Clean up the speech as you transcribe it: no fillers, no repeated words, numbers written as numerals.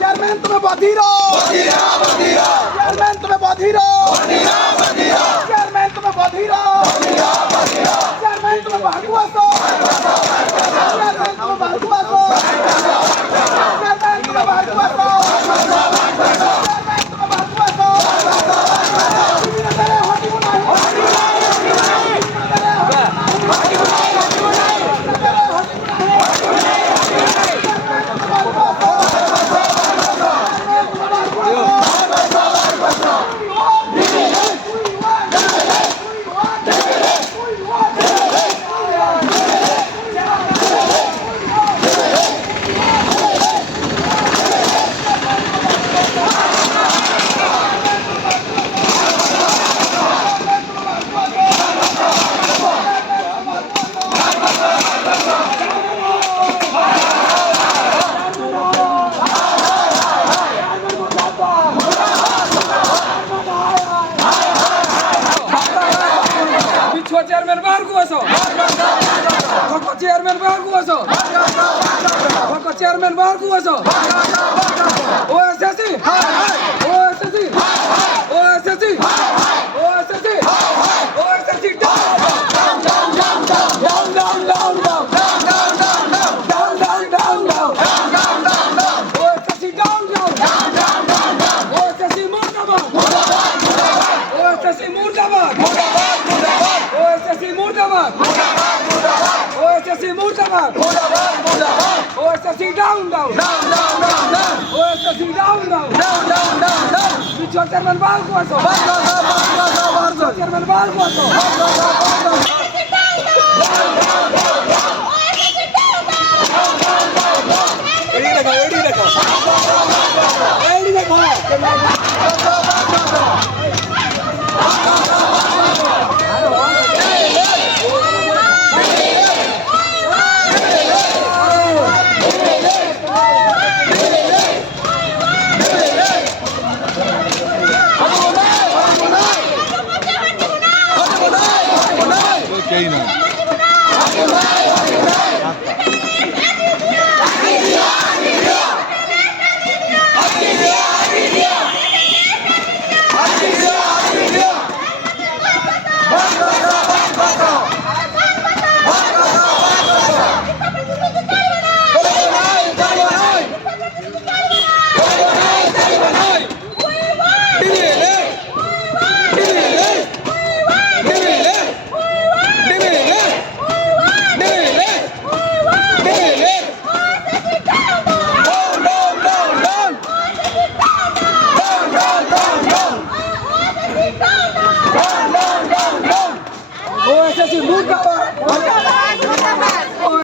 chairman तुम्हें बधिरो chairman तुम्हें बधिरो chairman तुम्हें बधिरो चेयरमैन तुम्हें भागुआसो चेयरमैन तुम्हें भागुआसो चेयरमैन तुम्हें भागुआसो चेयरमैन तुम्हें भागुआसो तेरे हटिबो नाही चेयरमैन भागुआसो चेयरमैन भागुआसो चेयरमैन भागुआसो OSSC OSSC OSSC OSSC OSSC down down down down down down down down down down down OSSC down down OSSC मुर्दाबाद ओएसएससी मुर्दाबाद OSSC मुर्दाबाद OSSC मुर्दाबाद OSSC down down OSSC down down chairman भागुआसो chairman भागुआसो OSSC मुर्दाबाद